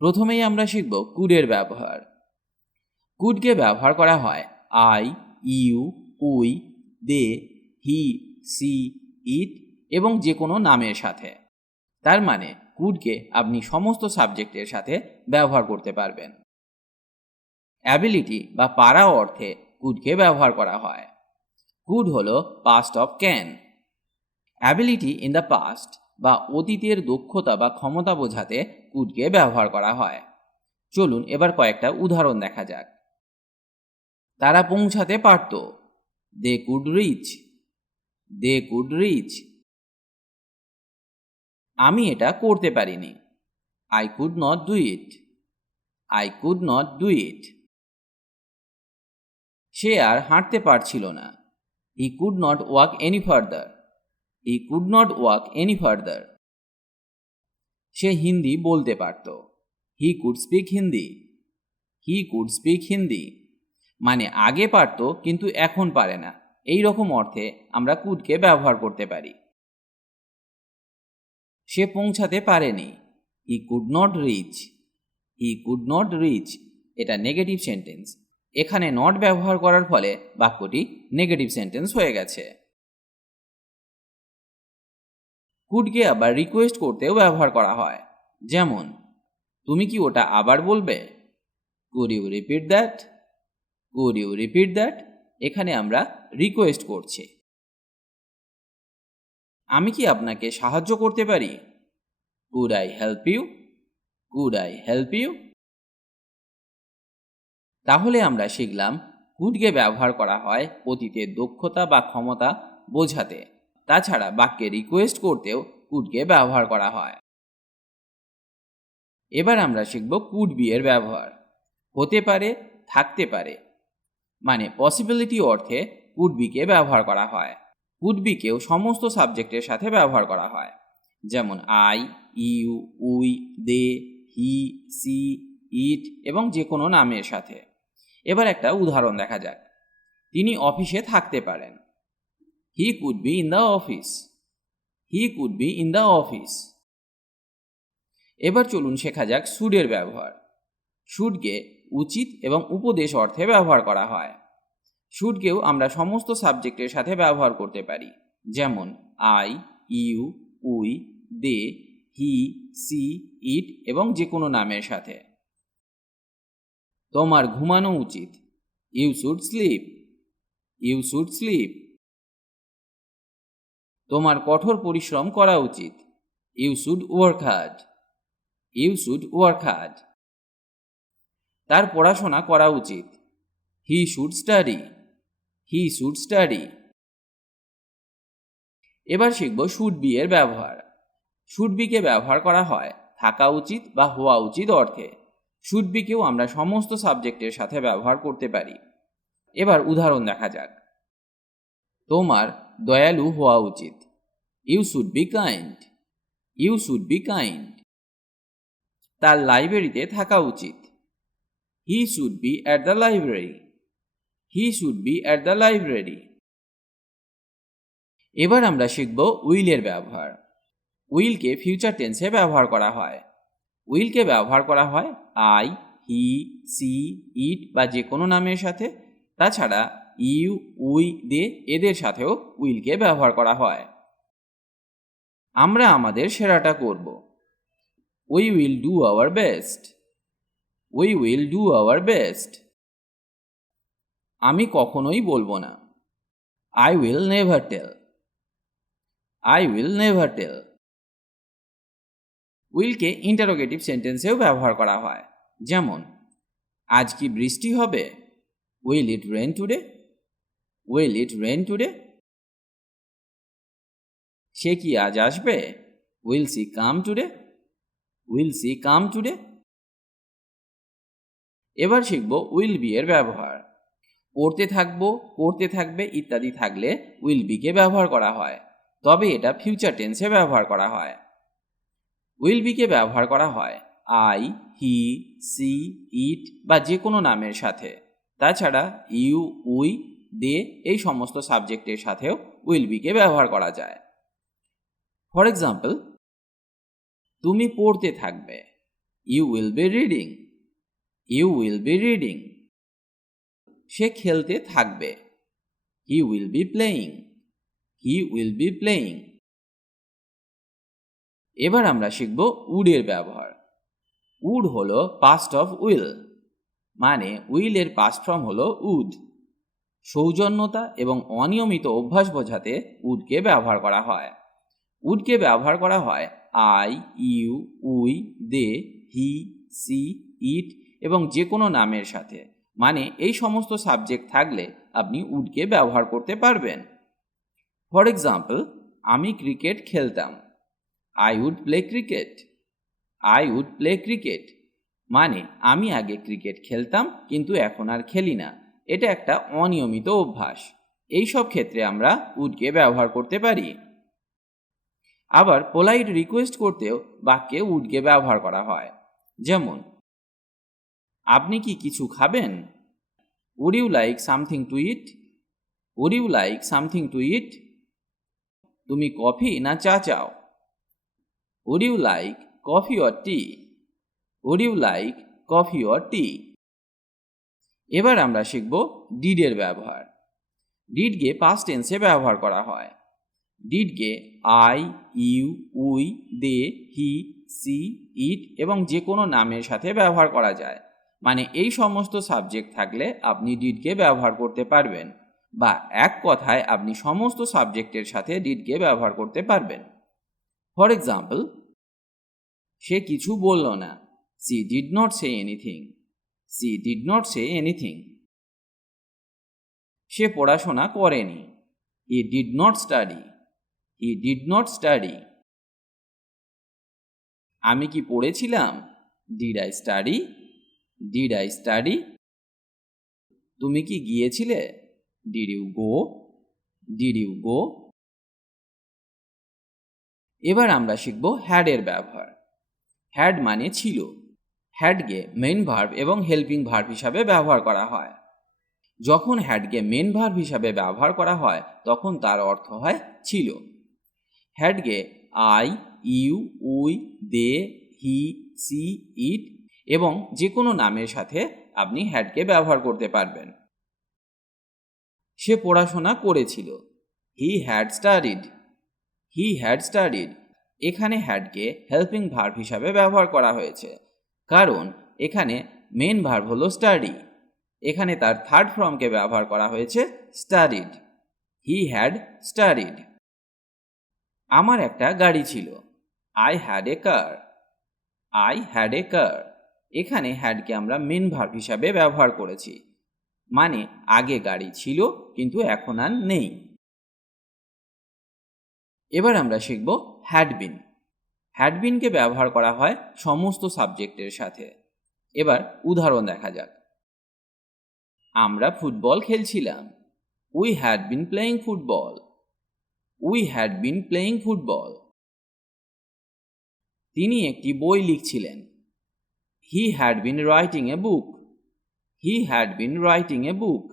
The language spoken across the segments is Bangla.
প্রথমেই আমরা শিখব কুডের ব্যবহার। কুডকে ব্যবহার করা হয় I, you, we, they, he, she, it এবং যে কোনো নামের সাথে। তার মানে কুডকে আপনি সমস্ত সাবজেক্টের সাথে ব্যবহার করতে পারবেন। অ্যাবিলিটি বা পারা অর্থে কুডকে ব্যবহার করা হয়। কুড হলো past of can. Ability in the past বা অতীতের দক্ষতা বা ক্ষমতা বোঝাতে কুডকে ব্যবহার করা হয়। চলুন এবার কয়েকটা উদাহরণ দেখা যাক। তারা পৌঁছাতে পারত, they could reach, they could reach. আমি এটা করতে পারিনি, I could not do it, I could not do it. সে আর হাঁটতে পারছিল না, he could not walk any further, he could not walk any further. সে হিন্দি বলতে পারত, he could speak Hindi, he could speak Hindi. মানে আগে পারত কিন্তু এখন পারে না, এই রকম অর্থে আমরা কুডকে ব্যবহার করতে পারি। সে পৌঁছাতে পারেনি, he could not reach, he could not reach. এটা নেগেটিভ সেন্টেন্স। এখানে নট ব্যবহার করার ফলে বাক্যটি নেগেটিভ সেন্টেন্স হয়ে গেছে। কুডকে আবার রিকোয়েস্ট করতেও ব্যবহার করা হয়। যেমন, তুমি কি ওটা আবার বলবে? Could you repeat that? Could you repeat that? এখানে আমরা রিকোয়েস্ট করছি। আমি কি আপনাকে সাহায্য করতে পারি? Could I help you? Could I help you? তাহলে আমরা শিখলাম কুডকে ব্যবহার করা হয় অতীতের দক্ষতা বা ক্ষমতা বোঝাতে। তাছাড়া বাক্যে রিকোয়েস্ট করতেও কুডকে ব্যবহার করা হয়। এবার আমরা শিখব কুড বি এর ব্যবহার। হতে পারে, থাকতে পারে, মানে পসিবিলিটি অর্থে কুড বিকে ব্যবহার করা হয়। কুড বিকেও সমস্ত সাবজেক্টের সাথে ব্যবহার করা হয়। যেমন I, you, we, they, he, she, it এবং যে কোনো নামের সাথে। এবার একটা উদাহরণ দেখা যাক। তিনি অফিসে থাকতে পারেন, he could be in the office, he could be in the office. এবার চলুন শেখা যাক শুডের ব্যবহার। শুডকে উচিত এবং উপদেশ অর্থে ব্যবহার করা হয়। শুডকেও আমরা সমস্ত সাবজেক্টের সাথে ব্যবহার করতে পারি। যেমন I, you, we, they, he, she, it এবং যে কোনো নামের সাথে। তোমার ঘুমানো উচিত, you should sleep, you should sleep. তোমার কঠোর পরিশ্রম করা উচিত, you should work hard, you should work hard. তার পড়াশোনা করা উচিত, he should study, he should study. এবার শিখব শুড বি এর ব্যবহার। শুড বিকে ব্যবহার করা হয় থাকা উচিত বা হওয়া উচিত অর্থে। শুড বিকেও আমরা সমস্ত সাবজেক্টের সাথে ব্যবহার করতে পারি। এবার উদাহরণ দেখা যাক। তোমার দয়ালু হওয়া উচিত, you should be kind, you should be kind. তার লাইব্রেরিতে থাকা উচিত, he should be at the library, he should be at the library. এবার আমরা শিখব উইলের ব্যবহার। উইলকে ফিউচার টেন্সে ব্যবহার করা হয়। উইলকে ব্যবহার করা হয় আই, হি, সি, ইট বা যে কোনো নামের সাথে। তাছাড়া ইউ, উই, দে এদের সাথেও উইলকে ব্যবহার করা হয়। আমরা আমাদের সেরাটা করব, we will do our best, we will do our best. আমি কখনোই বলবো না, I will never tell, I will never tell. উইলকে ইন্টারোগেটিভ সেন্টেন্সেও ব্যবহার করা হয়। যেমন, আজ কি বৃষ্টি হবে? Will it rain today? Will it rain today? সে কি আজ আসবে? Will she come today? Will she come today? এবার শিখব উইল বি এর ব্যবহার। পড়তে থাকবো, করতে থাকবে ইত্যাদি থাকলে উইল বিকে ব্যবহার করা হয়, তবে এটা ফিউচার টেন্সে ব্যবহার করা হয়। উইল বিকে ব্যবহার করা হয় আই, হি, সি, ইট বা যে কোনো নামের সাথে। তাছাড়া ইউ, উই, দে এই সমস্ত সাবজেক্টের সাথেও উইল বিকে ব্যবহার করা যায়। ফর এক্সাম্পল, তুমি পড়তে থাকবে, you will be reading, you will be reading. সে খেলতে থাকবে, he will be playing, he will be playing. এবার আমরা শিখব উডের ব্যবহার। উড হলো পাস্ট অফ উইল, মানে উইলের পাস্ট ফর্ম হলো উড। সৌজন্যতা এবং অনিয়মিত অভ্যাস বোঝাতে উডকে ব্যবহার করা হয়। উডকে ব্যবহার করা হয় I, you, we, they, he, she, it এবং যে কোনো নামের সাথে, মানে এই সমস্ত সাবজেক্ট থাকলে আপনি উডকে ব্যবহার করতে পারবেন। ফর এক্সাম্পল, আমি ক্রিকেট খেলতাম, I would play cricket, I would play cricket, মানে আমি আগে ক্রিকেট খেলতাম কিন্তু এখন আর খেলি না। এটা একটা অনিয়মিত অভ্যাস। এই সব ক্ষেত্রে আমরা উডকে ব্যবহার করতে পারি। আবার পোলাইট রিকোয়েস্ট করতেও বাক্যে উডকে ব্যবহার করা হয়। যেমন, আপনি কি কিছু খাবেন? Would you like something to eat? Would you like something to eat? তুমি কফি না চা চাও? Would you like coffee or tea? Would you like coffee or tea? এবার আমরা শিখব ডিডের ব্যবহার। ডিডকে পাস্ট টেন্সে ব্যবহার করা হয়। ডিডকে I, you, we, they, he, she, it এবং যে কোনো নামের সাথে ব্যবহার করা যায়, মানে এই সমস্ত সাবজেক্ট থাকলে আপনি ডিডকে ব্যবহার করতে পারবেন, বা এক কথায় আপনি সমস্ত সাবজেক্টের সাথে ডিডকে ব্যবহার করতে পারবেন। ফর এক্সাম্পল, সে কিছু বলল না, she did not say anything, she did not say anything. সে পড়াশোনা করেনি, he did not study, he did not study. আমি কি পড়েছিলাম? Did I study, did I study. তুমি কি গিয়েছিলে? Did you go, did you go. এবার আমরা শিখব হ্যাডের ব্যবহার। হ্যাড মানে ছিল। হ্যাডকে মেইন ভার্ব এবং হেল্পিং ভার্ব হিসাবে ব্যবহার করা হয়। যখন হ্যাডকে মেইন ভার্ব হিসাবে ব্যবহার করা হয় তখন তার অর্থ হয় ছিল। হ্যাডকে I, you, we, they, he, she, it এবং যে কোনো নামের সাথে আপনি হ্যাডকে ব্যবহার করতে পারবেন। সে পড়াশোনা করেছিল, he had studied, he had studied. এখানে হ্যাডকে হেল্পিং ভার্ব হিসাবে ব্যবহার করা হয়েছে, কারণ এখানে মেন ভার্ব হলো স্টাডি। এখানে তার থার্ড ফর্মকে ব্যবহার করা হয়েছে স্টাডিড, হি হ্যাড স্টাডিড। আমার একটা গাড়ি ছিল, I had a car, I had a car. এখানে হ্যাডকে আমরা মেন ভার্ব হিসাবে ব্যবহার করেছি, মানে আগে গাড়ি ছিল কিন্তু এখন আর নেই। এবার আমরা শিখব হ্যাড বিন। হ্যাড বিনকে ব্যবহার করা হয় সমস্ত সাবজেক্টের সাথে। এবার উদাহরণ দেখা যাক। আমরা ফুটবল খেলছিলাম, we had been playing football, we had been playing football. তিনি একটি বই লিখছিলেন, he had been writing a book, he had been writing a book.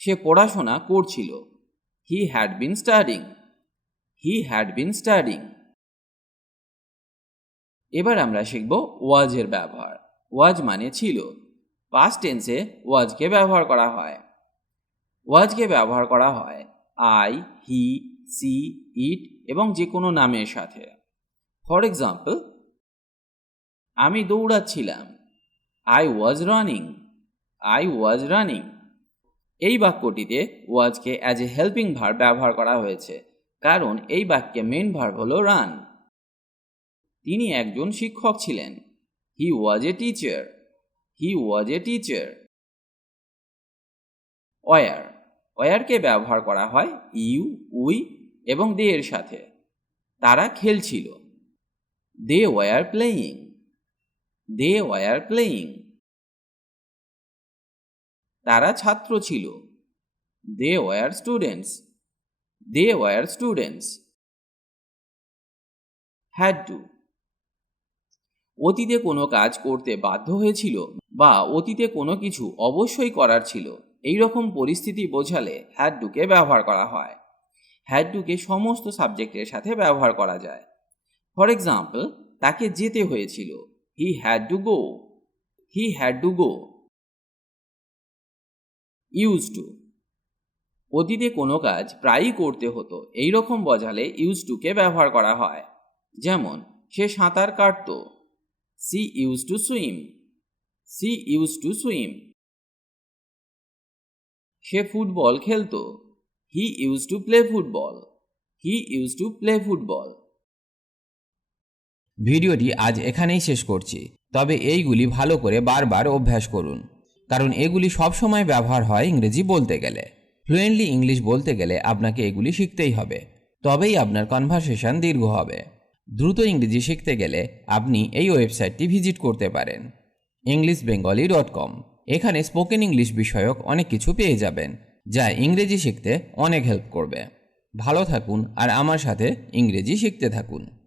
সে পড়াশোনা করছিল, he had been studying, he had been studying. এবার আমরা শিখব ওয়াজের ব্যবহার। ওয়াজ মানে ছিল। পাস্ট টেন্সে ওয়াজকে ব্যবহার করা হয়। ওয়াজকে ব্যবহার করা হয় আই, হি, সি, ইট এবং যে কোনো নামের সাথে। ফর এক্সাম্পল, আমি দৌড়াচ্ছিলাম, I was running, I was running. এই বাক্যটিতে ওয়াজকে অ্যাজ এ হেল্পিং ভার্ব ব্যবহার করা হয়েছে, কারণ এই বাক্যে মেন ভার্ব হলো রান। তিনি একজন শিক্ষক ছিলেন, he was a teacher, he was a teacher. Were, ওয়ারকে ব্যবহার করা হয় ইউ, উই এবং দে এর সাথে। তারা খেলছিল, they were playing, they were playing. তারা ছাত্র ছিল, they were students, they were students. Had to, অতীতে কোনো কাজ করতে বাধ্য হয়েছিল বা অতীতে কোনো কিছু অবশ্যই করার ছিল, এই রকম পরিস্থিতি বোঝালে হ্যাড টুকে ব্যবহার করা হয়। হ্যাড টুকে সমস্ত সাবজেক্টের সাথে ব্যবহার করা যায়। ফর এক্সাম্পল, তাকে যেতে হয়েছিল, He had to go. He had to go. Used to. অতীতে কোনো কাজ প্রায়ই করতে হতো এই রকম বোঝালে ইউজ টু কে ব্যবহার করা হয়। যেমন সে সাঁতার কাটতো। She used to swim. She used to swim. Say football খেলতো। He used to play football. He used to play football. ভিডিওটি আজ এখানেই শেষ করছি, তবে এইগুলি ভালো করে বারবার অভ্যাস করুন, কারণ এগুলি সবসময় ব্যবহার হয় ইংরেজি বলতে গেলে। ফ্লুয়েন্টলি ইংলিশ বলতে গেলে আপনাকে এগুলি শিখতেই হবে, তবেই আপনার কনভারসেশন দীর্ঘ হবে। দ্রুত ইংরেজি শিখতে গেলে আপনি এই ওয়েবসাইটটি ভিজিট করতে পারেন englishbengali.com। এখানে স্পোকেন ইংলিশ বিষয়ক অনেক কিছু পেয়ে যাবেন, যা ইংরেজি শিখতে অনেক হেল্প করবে। ভালো থাকুন আর আমার সাথে ইংরেজি শিখতে থাকুন।